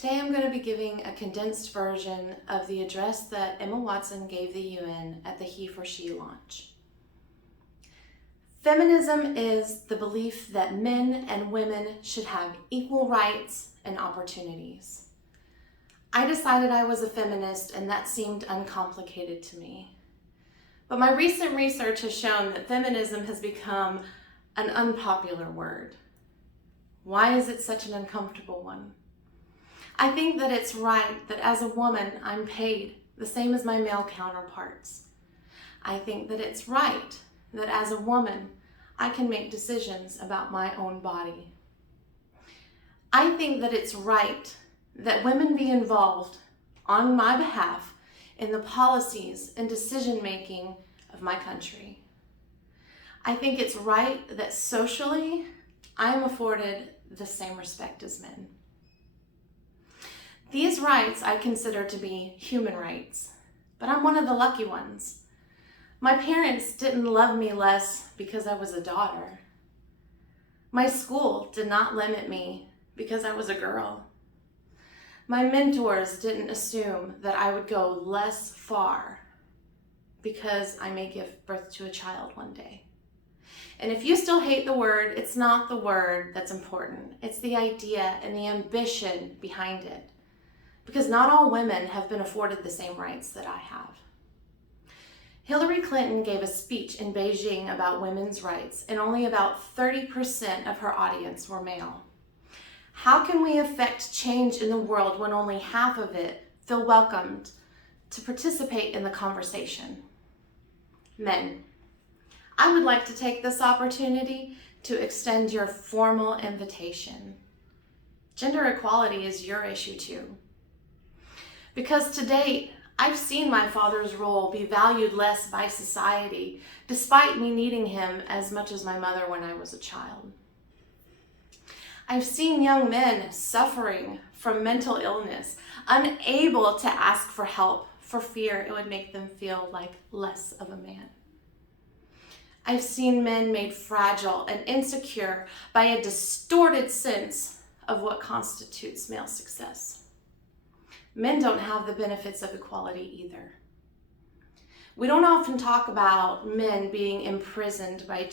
Today I'm going to be giving a condensed version of the address that Emma Watson gave the UN at the He for She launch. Feminism is the belief that men and women should have equal rights and opportunities. I decided I was a feminist, and that seemed uncomplicated to me. But my recent research has shown that feminism has become an unpopular word. Why is it such an uncomfortable one? I think that it's right that as a woman, I'm paid the same as my male counterparts. I think that it's right that as a woman, I can make decisions about my own body. I think that it's right that women be involved on my behalf in the policies and decision-making of my country. I think it's right that socially, I am afforded the same respect as men. These rights I consider to be human rights, but I'm one of the lucky ones. My parents didn't love me less because I was a daughter. My school did not limit me because I was a girl. My mentors didn't assume that I would go less far because I may give birth to a child one day. And if you still hate the word, it's not the word that's important. It's the idea and the ambition behind it. Because not all women have been afforded the same rights that I have. Hillary Clinton gave a speech in Beijing about women's rights, and only about 30% of her audience were male. How can we affect change in the world when only half of it feel welcomed to participate in the conversation? Men, I would like to take this opportunity to extend your formal invitation. Gender equality is your issue too. Because to date, I've seen my father's role be valued less by society, despite me needing him as much as my mother when I was a child. I've seen young men suffering from mental illness, unable to ask for help for fear it would make them feel like less of a man. I've seen men made fragile and insecure by a distorted sense of what constitutes male success. Men don't have the benefits of equality either. We don't often talk about men being imprisoned by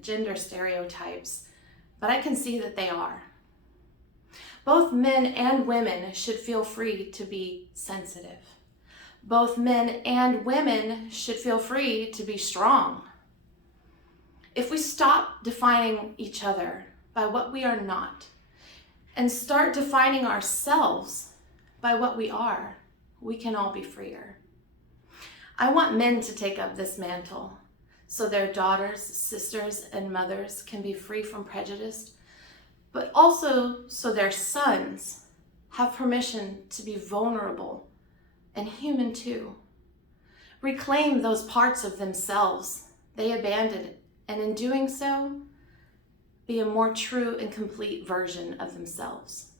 gender stereotypes, but I can see that they are. Both men and women should feel free to be sensitive. Both men and women should feel free to be strong. If we stop defining each other by what we are not and start defining ourselves by what we are, we can all be freer. I want men to take up this mantle so their daughters, sisters, and mothers can be free from prejudice, but also so their sons have permission to be vulnerable and human too. Reclaim those parts of themselves they abandoned, and in doing so, be a more true and complete version of themselves.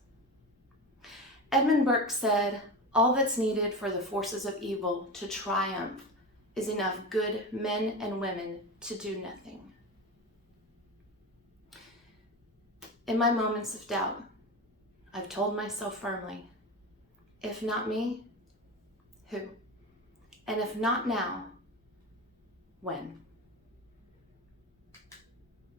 Edmund Burke said, "All that's needed for the forces of evil to triumph is enough good men and women to do nothing." In my moments of doubt, I've told myself firmly, if not me, who? And if not now, when?